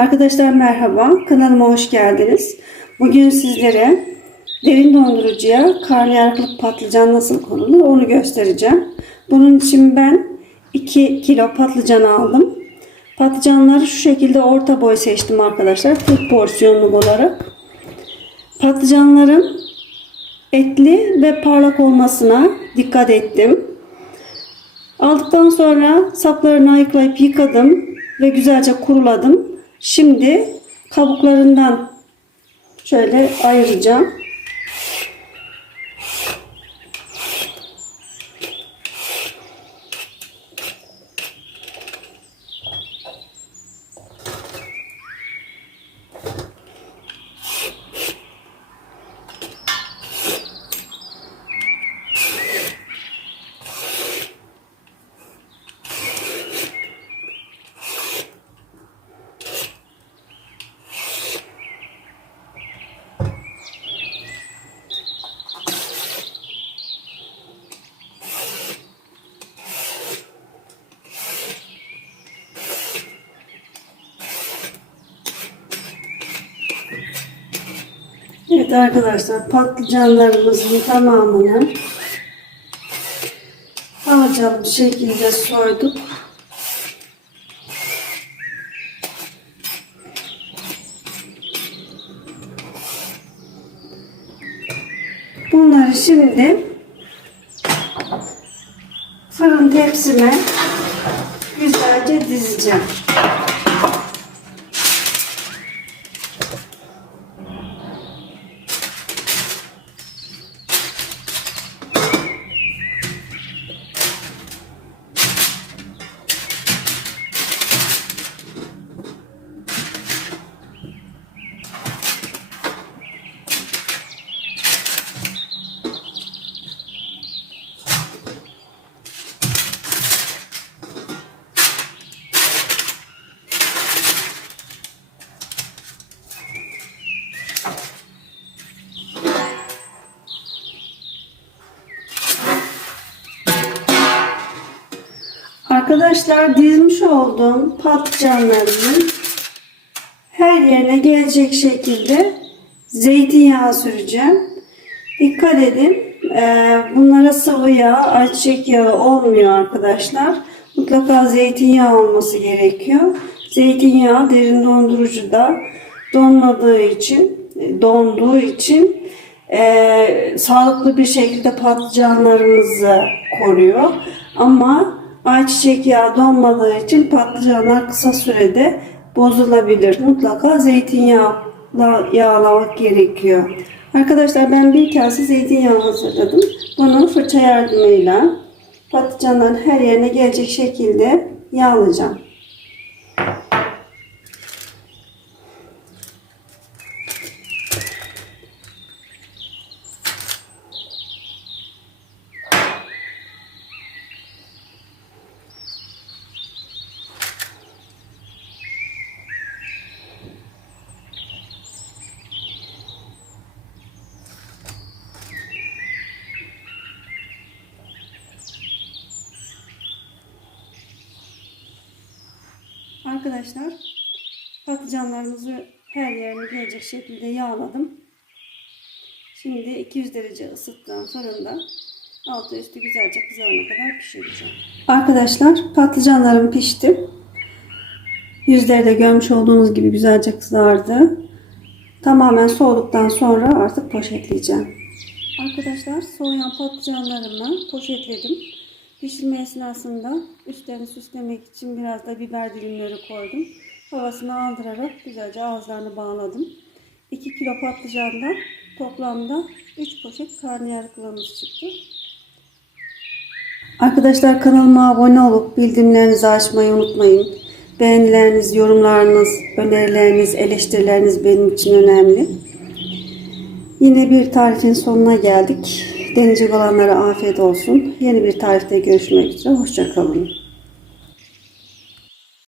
Arkadaşlar merhaba, kanalıma hoş geldiniz. Bugün sizlere derin dondurucuya karnıyarıklık patlıcan nasıl konulur onu göstereceğim. Bunun için ben 2 kilo patlıcan aldım. Patlıcanları şu şekilde orta boy seçtim arkadaşlar. Tek porsiyonluk olarak. Patlıcanların etli ve parlak olmasına dikkat ettim. Aldıktan sonra saplarını ayıklayıp yıkadım ve güzelce kuruladım. Şimdi kabuklarından şöyle ayıracağım. Evet arkadaşlar patlıcanlarımızın tamamını alacalı bir şekilde soyduk. Bunları şimdi fırın tepsime güzelce dizeceğim. Arkadaşlar dizmiş olduğum patlıcanlarımın her yerine gelecek şekilde zeytinyağı süreceğim. Dikkat edin. eee, Bunlara sıvı yağ, ayçiçek yağı olmuyor arkadaşlar. Mutlaka zeytinyağı olması gerekiyor. Zeytinyağı derin dondurucuda donmadığı için, donduğu için eee, sağlıklı bir şekilde patlıcanlarımızı koruyor. Ama ayçiçek yağı donmadığı için patlıcanlar kısa sürede bozulabilir. Mutlaka zeytinyağla yağlamak gerekiyor. Arkadaşlar ben bir kase zeytinyağı hazırladım. Bunu fırça yardımıyla patlıcanların her yerine gelecek şekilde yağlayacağım. Arkadaşlar patlıcanlarımızı her yerine gelecek şekilde yağladım. Şimdi 200 derece ısıttığım fırında altı üstü güzelce kızarana kadar pişireceğim. Arkadaşlar patlıcanlarım pişti. Yüzleri de görmüş olduğunuz gibi güzelce kızardı. Tamamen soğuduktan sonra artık poşetleyeceğim. Arkadaşlar soğuyan patlıcanlarımı poşetledim. Pişirme esnasında üstlerini süslemek için biraz da biber dilimleri koydum. Havasını aldırarak güzelce ağızlarını bağladım. 2 kilo patlıcandan toplamda 3 poşet karnıyarıklığımız çıktı. Arkadaşlar kanalıma abone olup bildirimlerinizi açmayı unutmayın. Beğenileriniz, yorumlarınız, önerileriniz, eleştirileriniz benim için önemli. Yine bir tarifin sonuna geldik. Deneyecek olanlara afiyet olsun. Yeni bir tarifte görüşmek üzere. Hoşçakalın.